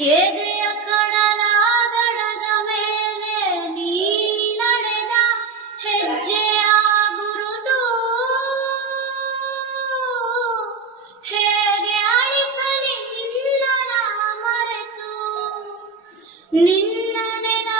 ಎದೆಯ ಕಡಲ ದಡದ ಮೇಲೆ ನೀ ಹೆಜ್ಜೆಯ ಗುರುತು ನಿನ್ನ ಮರೆತು